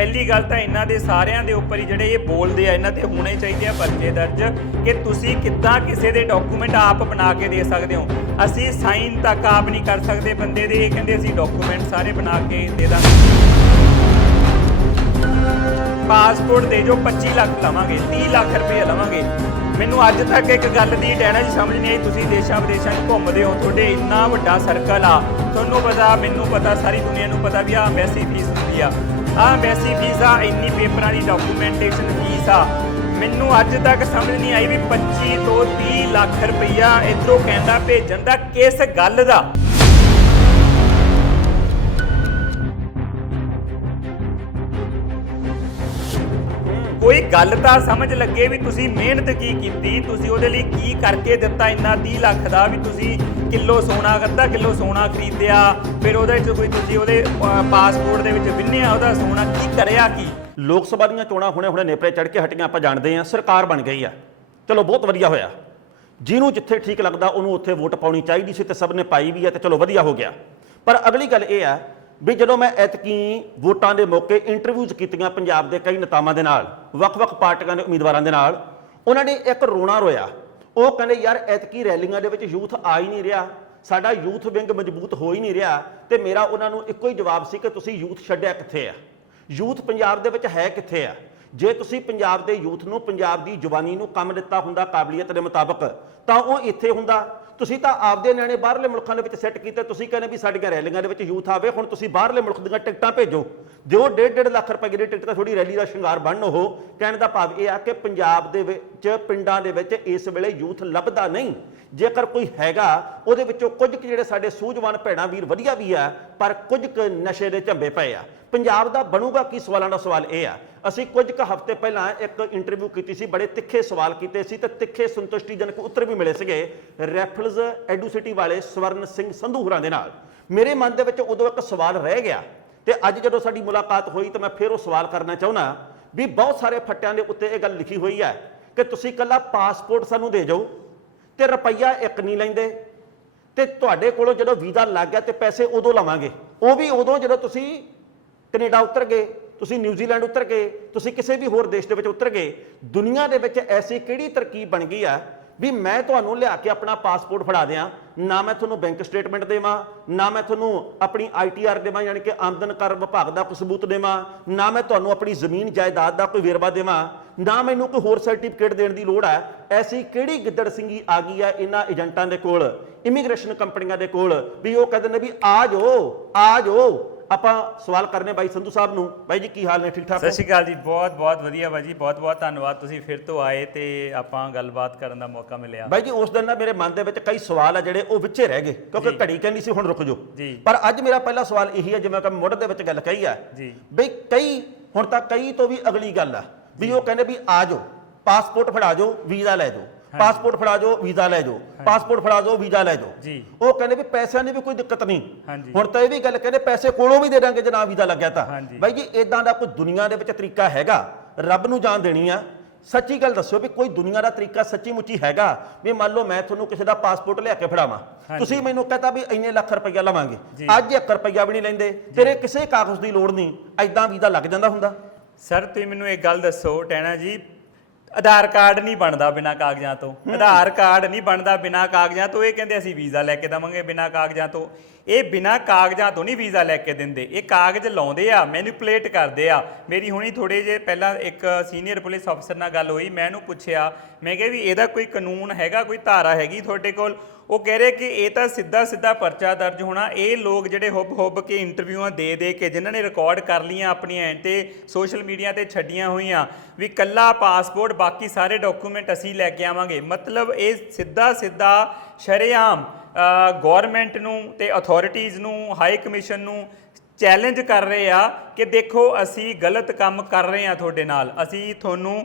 ਪਹਿਲੀ ਗੱਲ ਤਾਂ ਇਹਨਾਂ ਦੇ ਸਾਰਿਆਂ ਦੇ ਉੱਪਰ ਹੀ ਜਿਹੜੇ ਇਹ ਬੋਲਦੇ ਆ, ਇਹਨਾਂ ਤੇ ਹੋਣੇ ਚਾਹੀਦੇ ਆ ਪਰਚੇ ਦਰਜ ਕਿ ਤੁਸੀਂ ਕਿੱਦਾਂ ਕਿਸੇ ਦੇ ਡਾਕੂਮੈਂਟ ਆਪ ਬਣਾ ਕੇ ਦੇ ਸਕਦੇ ਹੋ। ਅਸੀਂ ਸਾਈਨ ਤੱਕ ਆਪ ਨਹੀਂ ਕਰ ਸਕਦੇ ਬੰਦੇ ਦੇ, ਇਹ ਕਹਿੰਦੇ ਅਸੀਂ ਡਾਕੂਮੈਂਟ ਸਾਰੇ ਬਣਾ ਕੇ ਦੇ ਦਾਂਗੇ। ਪਾਸਪੋਰਟ ਦੇ ਜੋ 25 ਲੱਖ ਲਵਾਂਗੇ 30 ਲੱਖ ਰੁਪਏ ਲਵਾਂਗੇ। ਮੈਨੂੰ ਅੱਜ ਤੱਕ ਇੱਕ ਗੱਲ ਦੀ ਡੈਣਾ ਜੀ ਸਮਝ ਨਹੀਂ ਆਈ, ਤੁਸੀਂ ਦੇਸ਼ਾਂ ਵਿਦੇਸ਼ਾਂ 'ਚ ਘੁੰਮਦੇ ਹੋ, ਤੁਹਾਡੇ ਇੰਨਾ ਵੱਡਾ ਸਰਕਲ ਆ। ਤੁਹਾਨੂੰ ਪਤਾ, ਮੈਨੂੰ ਪਤਾ, ਸਾਰੀ ਦੁਨੀਆ ਨੂੰ ਪਤਾ ਵੀ ਆ ਐਮਬੈਸੀ ਫੀਸ ਹੁੰਦੀ ਆ। ਆ ਐਮਬੈਸੀ ਫੀਸ ਆ ਇੰਨੀ ਪੇਪਰਾਂ ਦੀ ਡਾਕੂਮੈਂਟੇਸ਼ਨ ਫੀਸ ਆ ਮੈਨੂੰ ਅੱਜ ਤੱਕ ਸਮਝ ਨਹੀਂ ਆਈ ਵੀ 25 ਤੋਂ 30 ਲੱਖ ਰੁਪਈਆ ਇਧਰੋਂ ਕਹਿੰਦਾ ਭੇਜਣ ਦਾ ਕਿਸ ਗੱਲ ਦਾ। ਕੋਈ ਗੱਲ ਤਾਂ ਸਮਝ ਲੱਗੇ ਵੀ ਤੁਸੀਂ ਮਿਹਨਤ ਕੀ ਕੀਤੀ, ਤੁਸੀਂ ਉਹਦੇ ਲਈ ਕੀ ਕਰਕੇ ਦਿੱਤਾ ਇੰਨਾ 30 ਲੱਖ ਦਾ, ਵੀ ਤੁਸੀਂ ਕਿਲੋ ਸੋਨਾ, ਅੱਧਾ ਕਿਲੋ ਸੋਨਾ ਖਰੀਦਿਆ, ਫਿਰ ਉਹਦੇ ਚ ਕੋਈ ਤੁਸੀਂ ਉਹਦੇ ਪਾਸਪੋਰਟ ਦੇ ਵਿੱਚ ਵਿੰਨਿਆ, ਉਹਦਾ ਸੋਨਾ ਕੀ ਕਰਿਆ ਕੀ? ਲੋਕ ਸਭਾ ਦੀਆਂ ਚੋਣਾਂ ਹੁਣੇ ਹੁਣੇ ਨੇਪਰੇ ਚੜ ਕੇ ਹਟੀਆਂ, ਆਪਾਂ ਜਾਣਦੇ ਹਾਂ, ਸਰਕਾਰ ਬਣ ਗਈ ਆ। ਚਲੋ, ਬਹੁਤ ਵਧੀਆ ਹੋਇਆ। ਜਿਹਨੂੰ ਜਿੱਥੇ ਠੀਕ ਲੱਗਦਾ, ਉਹਨੂੰ ਉੱਥੇ ਵੋਟ ਪਾਉਣੀ ਚਾਹੀਦੀ ਸੀ ਤੇ ਸਭ ਨੇ ਪਾਈ ਵੀ ਹੈ ਤੇ ਚਲੋ, ਵਧੀਆ ਹੋ ਗਿਆ। ਪਰ ਅਗਲੀ ਗੱਲ ਇਹ ਆ ਵੀ ਜਦੋਂ ਮੈਂ ਐਤਕੀ ਵੋਟਾਂ ਦੇ ਮੌਕੇ ਇੰਟਰਵਿਊਜ਼ ਕੀਤੀਆਂ ਪੰਜਾਬ ਦੇ ਕਈ ਨੇਤਾਵਾਂ ਦੇ ਨਾਲ, ਵੱਖ-ਵੱਖ ਪਾਰਟੀਆਂ ਦੇ ਉਮੀਦਵਾਰਾਂ ਦੇ ਨਾਲ, ਉਹਨਾਂ ਨੇ ਇੱਕ ਰੋਣਾ ਰੋਇਆ। ਉਹ ਕਹਿੰਦੇ, ਯਾਰ, ਐਤਕੀ ਰੈਲੀਆਂ ਦੇ ਵਿੱਚ ਯੂਥ ਆ ਹੀ ਨਹੀਂ ਰਿਹਾ। ਸਾਡਾ ਯੂਥ ਵਿੰਗ ਮਜ਼ਬੂਤ ਹੋ ਹੀ ਨਹੀਂ ਰਿਹਾ ਤੇ ਮੇਰਾ ਉਹਨਾਂ ਨੂੰ ਇੱਕੋ ਹੀ ਜਵਾਬ ਸੀ ਕਿ ਤੁਸੀਂ ਯੂਥ ਛੱਡਿਆ ਕਿੱਥੇ ਆ? ਯੂਥ ਪੰਜਾਬ ਦੇ ਵਿੱਚ ਹੈ ਕਿੱਥੇ ਆ? ਜੇ ਤੁਸੀਂ ਪੰਜਾਬ ਦੇ ਯੂਥ ਨੂੰ, ਪੰਜਾਬ ਦੀ ਜਵਾਨੀ ਨੂੰ ਕੰਮ ਦਿੱਤਾ ਹੁੰਦਾ ਕਾਬਲੀਅਤ ਦੇ ਮੁਤਾਬਕ, ਤਾਂ ਉਹ ਇੱਥੇ ਹੁੰਦਾ। ਤੁਸੀਂ ਤਾਂ ਆਪਦੇ ਨਿਆਣੇ ਬਾਹਰਲੇ ਮੁਲਕਾਂ ਦੇ ਵਿੱਚ ਸੈੱਟ ਕੀਤੇ, ਤੁਸੀਂ ਕਹਿੰਦੇ ਵੀ ਸਾਡੀਆਂ ਰੈਲੀਆਂ ਦੇ ਵਿੱਚ ਯੂਥ ਆਵੇ, ਹੁਣ ਤੁਸੀਂ ਬਾਹਰਲੇ ਮੁਲਕ ਦੀਆਂ ਟਿਕਟਾਂ ਭੇਜੋ। ਦਿਓ 1.5 ਲੱਖ ਰੁਪਏ ਦੀ ਟਿਕਟ ਤਾਂ ਥੋੜੀ ਰੈਲੀ ਦਾ ਸ਼ਿੰਗਾਰ ਬਣਨ ਉਹ। ਕਹਿਣ ਦਾ ਭਾਵ ਇਹ ਆ ਕਿ ਪੰਜਾਬ ਦੇ ਵਿੱਚ, ਪਿੰਡਾਂ ਦੇ ਵਿੱਚ ਇਸ ਵੇਲੇ ਯੂਥ ਲੱਭਦਾ ਨਹੀਂ। ਜੇਕਰ ਕੋਈ ਹੈਗਾ, ਉਹਦੇ ਵਿੱਚੋਂ ਕੁਝ ਕੁ ਜਿਹੜੇ ਸਾਡੇ ਸੂਝਵਾਨ ਭੈਣਾਂ, ਵੀਰ ਵਧੀਆ ਵੀ ਆ, ਪਰ ਕੁਝ ਕੁ ਨਸ਼ੇ ਦੇ ਝੰਬੇ ਪਏ ਆ। ਪੰਜਾਬ ਦਾ ਬਣੂਗਾ ਕੀ ਸਵਾਲਾਂ ਦਾ ਸਵਾਲ ਇਹ ਆ। ਅਸੀਂ ਕੁਝ ਕੁ ਹਫ਼ਤੇ ਪਹਿਲਾਂ ਇੱਕ ਇੰਟਰਵਿਊ ਕੀਤੀ ਸੀ, ਬੜੇ ਤਿੱਖੇ ਸਵਾਲ ਕੀਤੇ ਸੀ ਤੇ ਤਿੱਖੇ ਸੰਤੁਸ਼ਟੀਜਨਕ ਉੱਤਰ ਵੀ ਮਿਲੇ ਸੀਗੇ ਰੈਫਲਜ਼ ਐਡੂਸਿਟੀ ਵਾਲੇ ਸਵਰਨ ਸਿੰਘ ਸੰਧੂ ਹੋਰਾਂ ਦੇ ਨਾਲ। ਮੇਰੇ ਮਨ ਦੇ ਵਿੱਚ ਉਦੋਂ ਇੱਕ ਸਵਾਲ ਰਹਿ ਗਿਆ ਤੇ ਅੱਜ ਜਦੋਂ ਸਾਡੀ ਮੁਲਾਕਾਤ ਹੋਈ ਤਾਂ ਮੈਂ ਫਿਰ ਉਹ ਸਵਾਲ ਕਰਨਾ ਚਾਹੁੰਦਾ ਵੀ ਬਹੁਤ ਸਾਰੇ ਫੱਟਿਆਂ ਦੇ ਉੱਤੇ ਇਹ ਗੱਲ ਲਿਖੀ ਹੋਈ ਹੈ ਕਿ ਤੁਸੀਂ ਕੱਲਾ ਪਾਸਪੋਰਟ ਸਾਨੂੰ ਦੇ ਜਾਓ ਤੇ ਰੁਪਈਆ ਇੱਕ ਨਹੀਂ ਲੈਂਦੇ। ਤੇ ਤੁਹਾਡੇ ਕੋਲੋਂ ਜਦੋਂ ਵੀਜ਼ਾ ਲੱਗ ਗਿਆ ਤੇ ਪੈਸੇ ਉਦੋਂ ਲਵਾਂਗੇ। ਉਹ ਵੀ ਉਦੋਂ ਜਦੋਂ ਤੁਸੀਂ ਕੈਨੇਡਾ ਉਤਰ ਗਏ, ਤੁਸੀਂ ਨਿਊਜ਼ੀਲੈਂਡ ਉਤਰ ਗਏ, ਤੁਸੀਂ ਕਿਸੇ ਵੀ ਹੋਰ ਦੇਸ਼ ਦੇ ਵਿੱਚ ਉਤਰ ਗਏ। ਦੁਨੀਆ ਦੇ ਵਿੱਚ ਐਸੀ ਕਿਹੜੀ ਤਰਕੀਬ ਬਣ ਗਈ ਆ ਵੀ ਮੈਂ ਤੁਹਾਨੂੰ ਲਿਆ ਕੇ ਆਪਣਾ ਪਾਸਪੋਰਟ ਫੜਾ ਦਿਆਂ, ਨਾ ਮੈਂ ਤੁਹਾਨੂੰ ਬੈਂਕ ਸਟੇਟਮੈਂਟ ਦੇਵਾਂ, ਨਾ ਮੈਂ ਤੁਹਾਨੂੰ ਆਪਣੀ ਆਈਟੀਆਰ ਦੇਵਾਂ, ਯਾਨੀ ਕਿ ਆਮਦਨ ਕਰ ਵਿਭਾਗ ਦਾ ਕੋਈ ਸਬੂਤ ਦੇਵਾਂ, ਨਾ ਮੈਂ ਤੁਹਾਨੂੰ ਆਪਣੀ ਜ਼ਮੀਨ ਜਾਇਦਾਦ ਦਾ ਕੋਈ ਵੇਰਵਾ ਦੇਵਾਂ, ਨਾ ਮੈਨੂੰ ਕੋਈ ਹੋਰ ਸਰਟੀਫਿਕੇਟ ਦੇਣ ਦੀ ਲੋੜ ਹੈ। ਐਸੀ ਕਿਹੜੀ ਗਿੱਦੜ ਸਿੰਘੀ ਆ ਗਈ ਹੈ ਇਹਨਾਂ ਏਜੰਟਾਂ ਦੇ ਕੋਲ ਇਮੀਗ੍ਰੇਸ਼ਨ ਕੰਪਨੀਆਂ ਦੇ ਕੋਲ, ਵੀ ਉਹ ਕਹਿੰਦੇ ਨੇ ਵੀ ਆ ਜਾਓ ਆ ਜਾਓ। ਆਪਾਂ ਸਵਾਲ ਕਰਨੇ ਬਾਈ ਸੰਧੂ ਸਾਹਿਬ ਨੂੰ। ਬਾਈ ਜੀ ਕੀ ਹਾਲ ਨੇ? ਠੀਕ ਠਾਕ ਸਤਿ ਸ਼੍ਰੀ ਅਕਾਲ ਜੀ ਬਹੁਤ ਬਹੁਤ ਵਧੀਆ ਬਾਜੀ ਬਹੁਤ ਬਹੁਤ ਧੰਨਵਾਦ ਤੁਸੀਂ ਫਿਰ ਤੋਂ ਆਏ ਤੇ ਆਪਾਂ ਗੱਲਬਾਤ ਕਰਨ ਦਾ ਮੌਕਾ ਮਿਲਿਆ। ਬਾਈ ਜੀ ਉਸ ਦਿਨ ਨਾ ਮੇਰੇ ਮਨ ਦੇ ਵਿੱਚ ਕਈ ਸਵਾਲ ਆ ਜਿਹੜੇ ਉਹ ਵਿੱਚੇ ਰਹਿ ਗਏ ਕਿਉਂਕਿ ਘੜੀ ਕਹਿੰਦੀ ਸੀ ਹੁਣ ਰੁਕ ਜਾਓ। ਜੀ। ਪਰ ਅੱਜ ਮੇਰਾ ਪਹਿਲਾ ਸਵਾਲ ਇਹੀ ਹੈ ਜਿਵੇਂ ਕਿ ਮੁੱਢ ਦੇ ਵਿੱਚ ਗੱਲ ਕਹੀ ਆ। ਜੀ। ਬਈ ਕਈ ਹੁਣ ਤਾਂ ਕਈ ਤੋਂ ਵੀ ਅਗਲੀ ਗੱਲ ਆ ਵੀ ਉਹ ਕਹਿੰਦੇ ਵੀ ਆ ਜਾਓ ਪਾਸਪੋਰਟ ਫੜਾ ਜਾਓ ਵੀਜ਼ਾ ਲੈ ਜਾਓ। ਪਾਸਪੋਰਟ ਫੜਾ ਜਾਓ ਵੀਜ਼ਾ ਲੈ ਜਾਓ। ਪਾਸਪੋਰਟ ਫੜਾ ਜਾਓ ਵੀਜ਼ਾ ਲੈ ਜਾਓ। ਜੀ। ਉਹ ਕਹਿੰਦੇ ਵੀ ਪੈਸਿਆਂ ਦੀ ਵੀ ਕੋਈ ਦਿੱਕਤ ਨਹੀਂ। ਹੁਣ ਤਾਂ ਇਹ ਵੀ ਗੱਲ ਕਹਿੰਦੇ ਪੈਸੇ ਕੋਲੋਂ ਵੀ ਦੇ ਦਾਂਗੇ ਜੇ ਨਾ ਵੀਜ਼ਾ ਲੱਗਿਆ ਤਾਂ। ਬਾਈ ਜੀ ਇਦਾਂ ਦਾ ਕੋਈ ਦੁਨੀਆ ਦੇ ਵਿੱਚ ਤਰੀਕਾ ਹੈਗਾ। ਰੱਬ ਨੂੰ ਜਾਣ ਦੇਣੀ ਆ। ਸੱਚੀ ਗੱਲ ਦੱਸਿਓ ਵੀ ਕੋਈ ਦੁਨੀਆ ਦਾ ਤਰੀਕਾ ਸੱਚੀ ਮੁੱਚੀ ਹੈਗਾ ਵੀ ਮੰਨ ਲਓ ਮੈਂ ਤੁਹਾਨੂੰ ਕਿਸੇ ਦਾ ਪਾਸਪੋਰਟ ਲਿਆ ਕੇ ਫੜਾਵਾਂ। ਤੁਸੀਂ ਮੈਨੂੰ ਕਹਤਾ ਵੀ ਇੰਨੇ ਲੱਖ ਰੁਪਈਆ ਲਵਾਂਗੇ। ਅੱਜ 1 ਰੁਪਈਆ ਵੀ ਨਹੀਂ ਲੈਂਦੇ। ਤੇਰੇ ਕਿਸੇ ਕਾਗਜ਼ ਦੀ ਲੋੜ ਨਹੀਂ। ਐਦਾਂ ਵੀਜ਼ਾ ਲੱਗ ਜਾਂਦਾ ਹੁੰਦਾ। ਸਰ ਤੁਸੀਂ ਮੈਨੂੰ ਇੱਕ ਗੱਲ ਦੱਸੋ ਟੈਣਾ ਜੀ ਆਧਾਰ ਕਾਰਡ ਨਹੀਂ ਬਣਦਾ ਬਿਨਾ ਕਾਗਜ਼ਾਂ ਤੋਂ। ਆਧਾਰ ਕਾਰਡ ਨਹੀਂ ਬਣਦਾ ਬਿਨਾ ਕਾਗਜ਼ਾਂ ਤੋਂ। ਇਹ ਕਹਿੰਦੇ ਅਸੀਂ ਵੀਜ਼ਾ ਲੈ ਕੇ ਦਵਾਂਗੇ ਬਿਨਾ ਕਾਗਜ਼ਾਂ ਤੋਂ। ਇਹ ਬਿਨਾ ਕਾਗਜ਼ਾਂ ਤੋਂ ਨਹੀਂ ਵੀਜ਼ਾ ਲੈ ਕੇ ਦਿੰਦੇ। ਇਹ ਕਾਗਜ਼ ਲਾਉਂਦੇ ਆ ਮੈਨੀਪੂਲੇਟ ਕਰਦੇ ਆ। ਮੇਰੀ ਹੁਣੀ ਥੋੜੇ ਜੇ ਪਹਿਲਾਂ ਇੱਕ ਸੀਨੀਅਰ ਪੁਲਿਸ ਅਫਸਰ ਨਾਲ ਗੱਲ ਹੋਈ। ਮੈਂ ਇਹਨੂੰ ਪੁੱਛਿਆ ਮੈਂ ਕਿਹਾ ਵੀ ਇਹਦਾ ਕੋਈ ਕਾਨੂੰਨ ਹੈਗਾ ਕੋਈ ਧਾਰਾ ਹੈਗੀ ਤੁਹਾਡੇ ਕੋਲ? ਉਹ ਕਹਿ ਰਹੇ ਕਿ ਇਹ ਤਾਂ ਸਿੱਧਾ ਸਿੱਧਾ ਪਰਚਾ ਦਰਜ ਹੋਣਾ। ਇਹ ਲੋਕ ਜਿਹੜੇ ਹੁੱਬ ਹੁੱਬ ਕੇ ਇੰਟਰਵਿਊਆਂ ਦੇ ਦੇ ਕੇ ਜਿਨ੍ਹਾਂ ਨੇ ਰਿਕਾਰਡ ਕਰ ਲੀਆਂ ਆਪਣੀਆਂ ਐਂ ਤੇ ਸੋਸ਼ਲ ਮੀਡੀਆ ਤੇ ਛੱਡੀਆਂ ਹੋਈਆਂ ਵੀ ਕੱਲਾ ਪਾਸਪੋਰਟ ਬਾਕੀ ਸਾਰੇ ਡਾਕੂਮੈਂਟ ਅਸੀਂ ਲੈ ਕੇ ਆਵਾਂਗੇ। ਮਤਲਬ ਇਹ ਸਿੱਧਾ ਸਿੱਧਾ ਸ਼ਰੇਆਮ ਗਵਰਨਮੈਂਟ ਨੂੰ ਤੇ ਅਥਾਰਟੀਆਂ ਨੂੰ ਹਾਈ ਕਮਿਸ਼ਨ ਨੂੰ ਚੈਲੰਜ ਕਰ ਰਹੇ ਆ ਕਿ ਦੇਖੋ ਅਸੀਂ ਗਲਤ ਕੰਮ ਕਰ ਰਹੇ ਆ ਤੁਹਾਡੇ ਨਾਲ। ਅਸੀਂ ਤੁਹਾਨੂੰ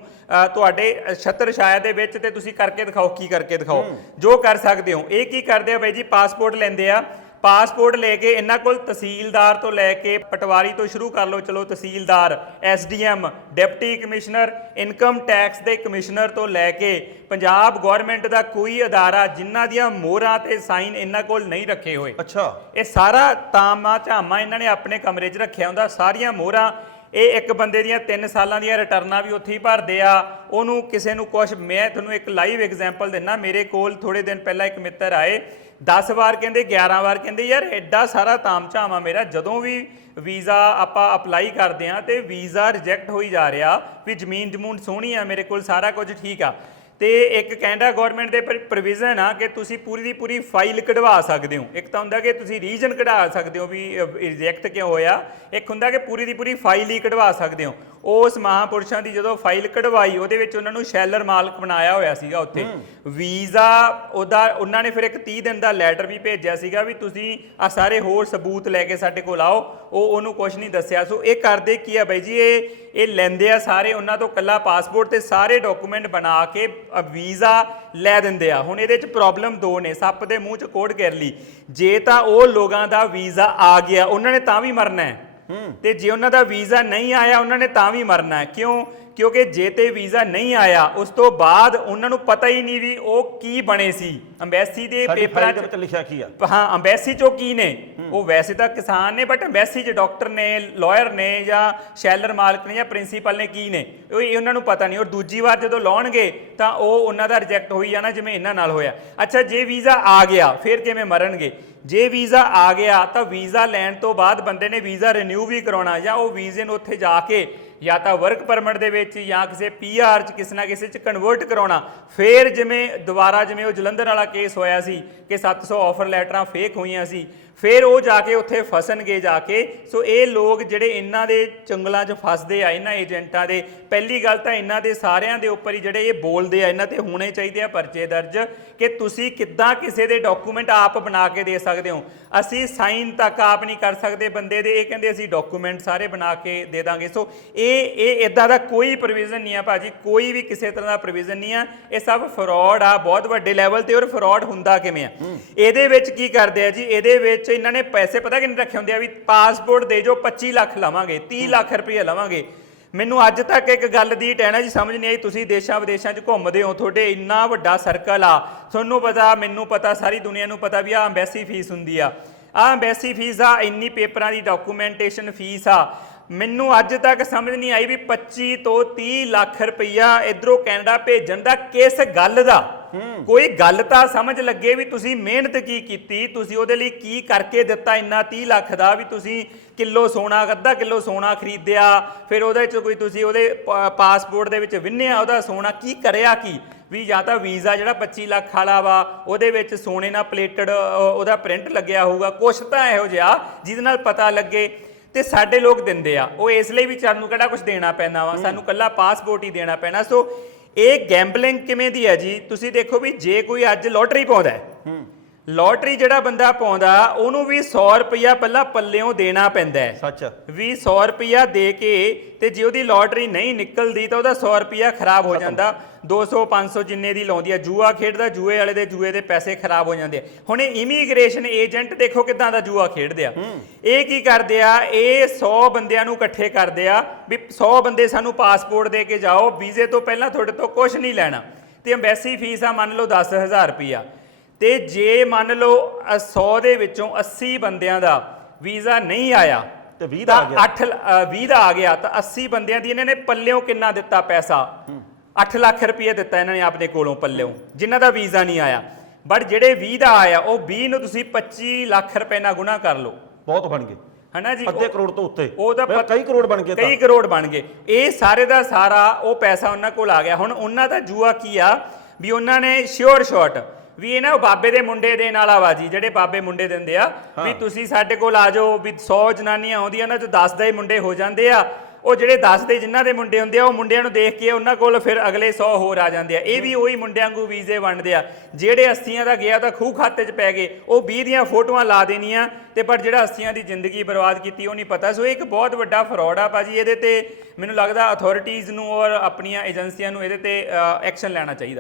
ਤੁਹਾਡੇ ਛਤਰ ਛਾਇਆ ਦੇ ਵਿੱਚ ਤੇ ਤੁਸੀਂ ਕਰਕੇ ਦਿਖਾਓ ਕੀ ਕਰਕੇ ਦਿਖਾਓ। ਜੋ ਕਰ ਸਕਦੇ ਹੋ। ਇਹ ਕੀ ਕਰਦੇ ਆ ਬਾਈ ਜੀ? ਪਾਸਪੋਰਟ ਲੈਂਦੇ ਆ। ਪਾਸਪੋਰਟ ਲੈ ਕੇ ਇਹਨਾਂ ਕੋਲ ਤਹਿਸੀਲਦਾਰ ਤੋਂ ਲੈ ਕੇ ਪਟਵਾਰੀ ਤੋਂ ਸ਼ੁਰੂ ਕਰ ਲਓ ਚਲੋ ਤਹਿਸੀਲਦਾਰ SDM deputy commissioner income tax ਦੇ ਕਮਿਸ਼ਨਰ ਤੋਂ ਲੈ ਕੇ ਪੰਜਾਬ ਗਵਰਨਮੈਂਟ ਦਾ ਕੋਈ ਅਦਾਰਾ ਜਿਨ੍ਹਾਂ ਦੀਆਂ ਮੋਹਰਾਂ ਤੇ ਸਾਈਨ ਇਹਨਾਂ ਕੋਲ ਨਹੀਂ ਰੱਖੇ ਹੋਏ। ਅੱਛਾ। ਇਹ ਸਾਰਾ ਤਾਮਾ ਝਾਮਾ ਇਹਨਾਂ ਨੇ ਆਪਣੇ ਕਮਰੇ 'ਚ ਰੱਖਿਆ ਹੁੰਦਾ ਸਾਰੀਆਂ ਮੋਹਰਾਂ ਇਹ ਇੱਕ ਬੰਦੇ ਦੀਆਂ 3 ਸਾਲਾਂ ਦੀਆਂ ਰਿਟਰਨਾਂ ਵੀ ਉੱਥੇ ਹੀ ਭਰਦੇ ਆ। ਉਹਨੂੰ ਕਿਸੇ ਨੂੰ ਕੁਝ ਮੈਂ ਤੁਹਾਨੂੰ ਇੱਕ ਲਾਈਵ ਐਗਜ਼ਾਮਪਲ ਦਿੰਨਾ, ਮੇਰੇ ਕੋਲ ਥੋੜੇ ਦਿਨ ਪਹਿਲਾਂ ਇੱਕ ਮਿੱਤਰ ਆਏ। 10 ਵਾਰ ਕਹਿੰਦੇ 11 ਵਾਰ ਕਹਿੰਦੇ, ਯਾਰ ਐਡਾ ਸਾਰਾ ਤਾਮਝਾਮ ਆ ਮੇਰਾ, ਜਦੋਂ ਵੀ ਵੀਜ਼ਾ ਆਪਾਂ ਅਪਲਾਈ ਕਰਦੇ ਆ ਤੇ ਵੀਜ਼ਾ ਰਿਜੈਕਟ ਹੋਈ ਜਾ ਰਿਹਾ, ਵੀ ਜ਼ਮੀਨ ਜਮੂਨ ਸੋਹਣੀ ਆ, ਮੇਰੇ ਕੋਲ ਸਾਰਾ ਕੁਝ ਠੀਕ ਆ। ਤੇ ਇੱਕ ਕੈਨੇਡਾ ਗਵਰਨਮੈਂਟ ਦੇ ਪ੍ਰੋਵੀਜ਼ਨ ਆ ਕਿ ਤੁਸੀਂ ਪੂਰੀ ਦੀ ਪੂਰੀ ਫਾਈਲ ਕਢਵਾ ਸਕਦੇ ਹੋ। ਇੱਕ ਤਾਂ ਹੁੰਦਾ ਕਿ ਤੁਸੀਂ ਰੀਜਨ ਕਢਾ ਸਕਦੇ ਹੋ ਵੀ ਰਿਜੈਕਟ ਕਿਉਂ ਹੋਇਆ? ਇੱਕ ਹੁੰਦਾ ਕਿ ਪੂਰੀ ਦੀ ਪੂਰੀ ਫਾਈਲ ਹੀ ਕਢਵਾ ਸਕਦੇ ਹੋ। ਉਸ ਮਹਾਪੁਰਸ਼ਾਂ ਦੀ ਜਦੋਂ ਫਾਈਲ ਕਢਵਾਈ ਉਹਦੇ ਵਿੱਚ ਉਹਨਾਂ ਨੂੰ ਸ਼ੈਲਰ ਮਾਲਕ ਬਣਾਇਆ ਹੋਇਆ ਸੀਗਾ ਉੱਥੇ। ਵੀਜ਼ਾ ਉਹਦਾ ਉਹਨਾਂ ਨੇ ਫਿਰ ਇੱਕ 30 ਦਿਨ ਦਾ ਲੈਟਰ ਵੀ ਭੇਜਿਆ ਸੀਗਾ ਵੀ ਤੁਸੀਂ ਆ ਸਾਰੇ ਹੋਰ ਸਬੂਤ ਲੈ ਕੇ ਸਾਡੇ ਕੋਲ ਆਓ। ਉਹ ਉਹਨੂੰ ਕੁਝ ਨਹੀਂ ਦੱਸਿਆ। ਸੋ ਇਹ ਕਰਦੇ ਕੀ ਆ ਬਾਈ ਜੀ? ਇਹ ਇਹ ਲੈਂਦੇ ਆ ਸਾਰੇ ਉਹਨਾਂ ਤੋਂ ਕੱਲਾ ਪਾਸਪੋਰਟ ਤੇ ਸਾਰੇ ਡਾਕੂਮੈਂਟ ਬਣਾ ਕੇ ਵੀਜ਼ਾ ਲੈ ਦਿੰਦੇ ਆ। ਹੁਣ ਇਹਦੇ ਚ ਪ੍ਰੋਬਲਮ ਦੋ ਨੇ। ਸੱਪ ਦੇ ਮੂੰਹ ਚ ਕੋੜ ਕਰ ਲਈ। ਜੇ ਤਾਂ ਉਹ ਲੋਕਾਂ ਦਾ ਵੀਜ਼ਾ ਆ ਗਿਆ ਉਹਨਾਂ ਨੇ ਤਾਂ ਵੀ ਮਰਨਾ ਹੈ। ਤੇ ਜੇ ਉਹਨਾਂ ਦਾ ਵੀਜ਼ਾ ਨਹੀਂ ਆਇਆ ਉਹਨਾਂ ਨੇ ਤਾਂ ਵੀ ਮਰਨਾ ਹੈ। ਕਿਉਂ? ਕਿਉਂਕਿ ਜੇ ਤੇ ਵੀਜ਼ਾ ਨਹੀਂ ਆਇਆ ਉਸ ਤੋਂ ਬਾਅਦ ਉਹਨਾਂ ਨੂੰ ਪਤਾ ਹੀ ਨਹੀਂ ਵੀ ਉਹ ਕੀ ਬਣੇ ਸੀ। ਅੰਬੈਸੀ ਦੇ ਪੇਪਰਾਂ ਦੇ ਵਿੱਚ ਲਿਖਿਆ ਕੀ ਆ? ਹਾਂ ਅੰਬੈਸੀ ਚੋਂ ਕੀ ਨੇ? ਉਹ ਵੈਸੇ ਤਾਂ ਕਿਸਾਨ ਨੇ ਬਟ ਅੰਬੈਸੀ 'ਚ ਡਾਕਟਰ ਨੇ ਲਾਇਰ ਨੇ ਜਾਂ ਸ਼ੈਲਰ ਮਾਲਕ ਨੇ ਜਾਂ ਪ੍ਰਿੰਸੀਪਲ ਨੇ ਕੀ ਨੇ ਉਹ ਉਹਨਾਂ ਨੂੰ ਪਤਾ ਨਹੀਂ। ਔਰ ਦੂਜੀ ਵਾਰ ਜਦੋਂ ਲਾਉਣਗੇ ਤਾਂ ਉਹ ਉਹਨਾਂ ਦਾ ਰਿਜੈਕਟ ਹੋਈ ਜਾਣਾ ਜਿਵੇਂ ਇਹਨਾਂ ਨਾਲ ਹੋਇਆ। ਅੱਛਾ ਜੇ ਵੀਜ਼ਾ ਆ ਗਿਆ ਫਿਰ ਕਿਵੇਂ ਮਰਨਗੇ? ਜੇ ਵੀਜ਼ਾ ਆ ਗਿਆ ਤਾਂ ਵੀਜ਼ਾ ਲੈਣ ਤੋਂ ਬਾਅਦ ਬੰਦੇ ਨੇ ਵੀਜ਼ਾ ਰਿਨਿਊ ਵੀ ਕਰਾਉਣਾ ਜਾਂ ਉਹ ਵੀਜ਼ੇ ਨੂੰ ਉੱਥੇ ਜਾ ਕੇ ਜਾਂ ਤਾਂ ਵਰਕ ਪਰਮਿਟ ਦੇ ਵਿੱਚ ਜਾਂ ਕਿਸੇ ਪੀਆਰ ਚ ਕਿਸੇ ਨਾ ਕਿਸੇ ਚ ਕਨਵਰਟ ਕਰਾਉਣਾ। ਫੇਰ ਜਿਵੇਂ ਦੁਬਾਰਾ ਜਿਵੇਂ ਉਹ ਜਲੰਧਰ ਵਾਲਾ ਕੇਸ ਹੋਇਆ ਸੀ ਕਿ 700 ਆਫਰ ਲੈਟਰਾਂ ਫੇਕ ਹੋਈਆਂ ਸੀ ਫਿਰ ਉਹ ਜਾ ਕੇ ਉੱਥੇ ਫਸਣਗੇ ਜਾ ਕੇ। ਸੋ ਇਹ ਲੋਕ ਜਿਹੜੇ ਇਹਨਾਂ ਦੇ ਚੰਗਲਾਂ 'ਚ ਫਸਦੇ ਆ ਇਹਨਾਂ ਏਜੰਟਾਂ ਦੇ ਪਹਿਲੀ ਗੱਲ ਤਾਂ ਇਹਨਾਂ ਦੇ ਸਾਰਿਆਂ ਦੇ ਉੱਪਰ ਹੀ ਜਿਹੜੇ ਇਹ ਬੋਲਦੇ ਆ ਇਹਨਾਂ ਤੇ ਹੋਣੇ ਚਾਹੀਦੇ ਆ ਪਰਚੇ ਦਰਜ ਕਿ ਤੁਸੀਂ ਕਿੱਦਾਂ ਕਿਸੇ ਦੇ ਡਾਕੂਮੈਂਟ ਆਪ ਬਣਾ ਕੇ ਦੇ ਸਕਦੇ ਹੋ। ਅਸੀਂ ਸਾਈਨ ਤੱਕ ਆਪ ਨਹੀਂ ਕਰ ਸਕਦੇ ਬੰਦੇ ਦੇ ਇਹ ਕਹਿੰਦੇ ਅਸੀਂ ਡਾਕੂਮੈਂਟ ਸਾਰੇ ਬਣਾ ਕੇ ਦੇ ਦਾਂਗੇ। ਸੋ ਇਹ ਇਹ ਇਦਾਂ ਦਾ ਕੋਈ ਪ੍ਰੋਵੀਜ਼ਨ ਨਹੀਂ ਆ ਭਾਜੀ ਕੋਈ ਵੀ ਕਿਸੇ ਤਰ੍ਹਾਂ ਦਾ ਪ੍ਰੋਵੀਜ਼ਨ ਨਹੀਂ ਆ। ਇਹ ਸਭ ਫਰਾਡ ਆ ਬਹੁਤ ਵੱਡੇ ਲੈਵਲ ਤੇ ਔਰ ਫਰਾਡ ਹੁੰਦਾ ਕਿਵੇਂ ਆ? ਇਹਦੇ ਵਿੱਚ ਕੀ ਕਰਦੇ ਆ ਜੀ? ਇਹਦੇ ਵਿੱਚ ਇਹਨਾਂ ਨੇ ਪੈਸੇ ਪਤਾ ਕਿੰਨੇ ਰੱਖੇ ਹੁੰਦੇ ਆ ਵੀ ਪਾਸਪੋਰਟ ਦੇ ਜੋ 25 ਲੱਖ ਲਵਾਂਗੇ 30 ਲੱਖ ਰੁਪਏ ਲਵਾਂਗੇ। ਮੈਨੂੰ ਅੱਜ ਤੱਕ ਇੱਕ ਗੱਲ ਦੀ ਟੈਣਾ ਜੀ ਸਮਝ ਨਹੀਂ ਆਈ ਤੁਸੀਂ ਦੇਸ਼ਾਂ ਵਿਦੇਸ਼ਾਂ 'ਚ ਘੁੰਮਦੇ ਹੋ ਤੁਹਾਡੇ ਇੰਨਾ ਵੱਡਾ ਸਰਕਲ ਆ। ਤੁਹਾਨੂੰ ਪਤਾ ਮੈਨੂੰ ਪਤਾ ਸਾਰੀ ਦੁਨੀਆ ਨੂੰ ਪਤਾ ਵੀ ਆ ਅੰਬੈਸੀ ਫੀਸ ਹੁੰਦੀ ਆ। ਆ ਅੰਬੈਸੀ ਫੀਸ ਆ ਇੰਨੀ ਪੇਪਰਾਂ ਦੀ ਡਾਕੂਮੈਂਟੇਸ਼ਨ ਫੀਸ ਆ। ਮੈਨੂੰ ਅੱਜ ਤੱਕ ਸਮਝ ਨਹੀਂ ਆਈ ਵੀ 25 ਤੋਂ 30 ਲੱਖ ਰੁਪਈਆ ਇਧਰੋਂ ਕੈਨੇਡਾ ਭੇਜਣ ਦਾ ਕਿਸ ਗੱਲ ਦਾ? ਕੋਈ ਗੱਲ ਤਾਂ ਸਮਝ ਲੱਗੇ ਵੀ ਤੁਸੀਂ ਮਿਹਨਤ ਕੀ ਕੀਤੀ ਤੁਸੀਂ ਉਹਦੇ ਲਈ ਕੀ ਕਰਕੇ ਦਿੱਤਾ ਇੰਨਾ 30 ਲੱਖ ਦਾ ਵੀ ਤੁਸੀਂ ਕਿਲੋ ਸੋਨਾ ਅੱਧਾ ਕਿਲੋ ਸੋਨਾ ਖਰੀਦਿਆ ਫਿਰ ਉਹਦੇ ਚ ਕੋਈ ਤੁਸੀਂ ਉਹਦੇ ਪਾਸਪੋਰਟ ਦੇ ਵਿੱਚ ਵਿੰਨਿਆ ਉਹਦਾ ਸੋਨਾ ਕੀ ਕਰਿਆ ਕੀ? ਵੀ ਜਾਂ ਤਾਂ ਵੀਜ਼ਾ ਜਿਹੜਾ 25 ਲੱਖ ਵਾਲਾ ਵਾ ਉਹਦੇ ਵਿੱਚ ਸੋਨੇ ਨਾਲ ਪਲੇਟਡ ਉਹਦਾ ਪ੍ਰਿੰਟ ਲੱਗਿਆ ਹੋਊਗਾ ਕੁਛ ਤਾਂ ਇਹੋ ਜਿਹਾ ਜਿਹਦੇ ਨਾਲ ਪਤਾ ਲੱਗੇ ਤੇ ਸਾਡੇ ਲੋਕ ਦਿੰਦੇ ਆ। ਉਹ ਇਸ ਲਈ ਵੀ ਸਾਨੂੰ ਕਿਹੜਾ ਕੁਝ ਦੇਣਾ ਪੈਣਾ ਵਾ? ਸਾਨੂੰ ਕੱਲਾ ਪਾਸਪੋਰਟ ਹੀ ਦੇਣਾ ਪੈਣਾ। ਸੋ ਇਹ ਗੈਂਬਲਿੰਗ ਕਿਵੇਂ ਦੀ ਹੈ ਜੀ? ਤੁਸੀਂ ਦੇਖੋ ਵੀ ਜੇ ਕੋਈ ਅੱਜ ਲੋਟਰੀ ਪਾਉਂਦਾ ਹੈ। ਲੋਟਰੀ ਜਿਹੜਾ ਬੰਦਾ ਪਾਉਂਦਾ ਉਹਨੂੰ ਵੀ 100 ਰੁਪਇਆ ਪਹਿਲਾਂ ਪੱਲਿਓਂ ਦੇਣਾ ਪੈਂਦਾ ਹੈ। ਸੱਚ। ਵੀ 100 ਰੁਪਇਆ ਦੇ ਕੇ ਤੇ ਜੇ ਉਹਦੀ ਲੋਟਰੀ ਨਹੀਂ ਨਿਕਲਦੀ ਤਾਂ ਉਹਦਾ 100 ਰੁਪਇਆ ਖਰਾਬ ਹੋ ਜਾਂਦਾ। 200 500 ਜਿੰਨੇ ਦੀ ਲਾਉਂਦੀ ਆ। ਜੂਆ ਖੇਡਦਾ ਜੂਏ ਵਾਲੇ ਦੇ ਜੂਏ ਦੇ ਪੈਸੇ ਖਰਾਬ ਹੋ ਜਾਂਦੇ ਹੁਣ ਇਹ ਇਮੀਗ੍ਰੇਸ਼ਨ ਏਜੰਟ ਦੇਖੋ ਕਿਦਾਂ ਦਾ ਜੂਆ ਖੇਡਦੇ ਆ। ਇਹ ਕੀ ਕਰਦੇ ਆ? ਇਹ 100 ਬੰਦਿਆਂ ਨੂੰ ਇਕੱਠੇ ਕਰਦੇ ਆ ਵੀ 100 ਬੰਦੇ ਸਾਨੂੰ ਪਾਸਪੋਰਟ ਦੇ ਕੇ ਜਾਓ ਵੀਜ਼ੇ ਤੋਂ ਪਹਿਲਾਂ ਤੁਹਾਡੇ ਤੋਂ ਕੁਝ ਨਹੀਂ ਲੈਣਾ। ਤੇ ਅੰਬੈਸੀ ਫੀਸ ਆ ਮੰਨ ਲਓ 10000 ਰੁਪਇਆ ਤੇ ਜੇ ਮੰਨ ਲਓ 100 ਦੇ ਵਿੱਚੋਂ 80 ਬੰਦਿਆਂ ਦਾ ਵੀਜ਼ਾ ਨਹੀਂ ਆਇਆ ਤੇ 20 ਦਾ ਆ ਗਿਆ। 8 20 ਦਾ ਆ ਗਿਆ ਤਾਂ 80 ਬੰਦਿਆਂ ਦੀ ਇਹਨਾਂ ਨੇ ਪੱਲਿਓਂ ਕਿੰਨਾ ਦਿੱਤਾ ਪੈਸਾ? 8 ਲੱਖ ਰੁਪਏ ਦਿੱਤਾ ਇਹਨਾਂ ਨੇ ਆਪਣੇ ਕੋਲੋਂ ਪੱਲਿਓਂ ਜਿਨ੍ਹਾਂ ਦਾ ਵੀਜ਼ਾ ਨਹੀਂ ਆਇਆ। ਬਟ ਜਿਹੜੇ 20 ਦਾ ਆਇਆ ਉਹ 20 ਨੂੰ ਤੁਸੀਂ 25 ਲੱਖ ਰੁਪਏ ਨਾਲ ਗੁਣਾ ਕਰ ਲਓ। ਬਹੁਤ ਬਣ ਗਏ। ਹਨਾ ਜੀ? ਅੱਧੇ ਕਰੋੜ ਤੋਂ ਉੱਤੇ। ਉਹ ਤਾਂ ਮੈਂ ਕਈ ਕਰੋੜ ਬਣ ਗਏ ਤਾਂ। ਕਈ ਕਰੋੜ ਬਣ ਗਏ। ਇਹ ਸਾਰੇ ਦਾ ਸਾਰਾ ਉਹ ਪੈਸਾ ਉਹਨਾਂ ਕੋਲ ਆ ਗਿਆ। ਹੁਣ ਉਹਨਾਂ ਦਾ ਜੂਆ ਕੀ ਆ? ਵੀ ਉਹਨਾਂ ਨੇ ਸ਼ੋਰ ਸ਼ਾਟ ਵੀ ਇਹ ਨਾ ਉਹ ਬਾਬੇ ਦੇ ਮੁੰਡੇ ਦੇ ਨਾਲ ਆਵਾਜੀ ਜਿਹੜੇ ਬਾਬੇ ਮੁੰਡੇ ਦਿੰਦੇ ਆ ਵੀ ਤੁਸੀਂ ਸਾਡੇ ਕੋਲ ਆ ਜਾਓ ਵੀ 100 ਜਨਾਨੀਆਂ ਆਉਂਦੀਆਂ ਨਾ ਜੋ 10 ਦੇ ਮੁੰਡੇ ਹੋ ਜਾਂਦੇ ਆ ਉਹ ਜਿਹੜੇ 10 ਦੇ ਜਿਨ੍ਹਾਂ ਦੇ ਮੁੰਡੇ ਹੁੰਦੇ ਆ ਉਹ ਮੁੰਡਿਆਂ ਨੂੰ ਦੇਖ ਕੇ ਉਹਨਾਂ ਕੋਲ ਫਿਰ ਅਗਲੇ 100 ਹੋਰ ਆ ਜਾਂਦੇ ਆ। ਇਹ ਵੀ ਉਹੀ ਮੁੰਡਿਆਂ ਵਾਂਗੂ ਵੀਜ਼ੇ ਵੰਡਦੇ ਆ। ਜਿਹੜੇ 80ਆਂ ਦਾ ਗਿਆ ਤਾਂ ਖੂਹ ਖਾਤੇ 'ਚ ਪੈ ਗਏ ਉਹ 20 ਦੀਆਂ ਫੋਟੋਆਂ ਲਾ ਦੇਣੀਆਂ ਤੇ ਪਰ ਜਿਹੜਾ 80ਆਂ ਦੀ ਜ਼ਿੰਦਗੀ ਬਰਬਾਦ ਕੀਤੀ ਉਹ ਨਹੀਂ ਪਤਾ। ਸੋ ਇਹ ਇੱਕ ਬਹੁਤ ਵੱਡਾ ਫਰਾਡ ਆ ਭਾਜੀ ਇਹਦੇ ਤੇ ਮੈਨੂੰ ਲੱਗਦਾ ਅਥਾਰਟੀਆਂ ਨੂੰ ਔਰ ਆਪਣੀਆਂ ਏਜੰਸੀਆਂ ਨੂੰ ਇਹਦੇ ਤੇ ਐਕਸ਼ਨ ਲੈਣਾ ਚਾਹੀਦਾ।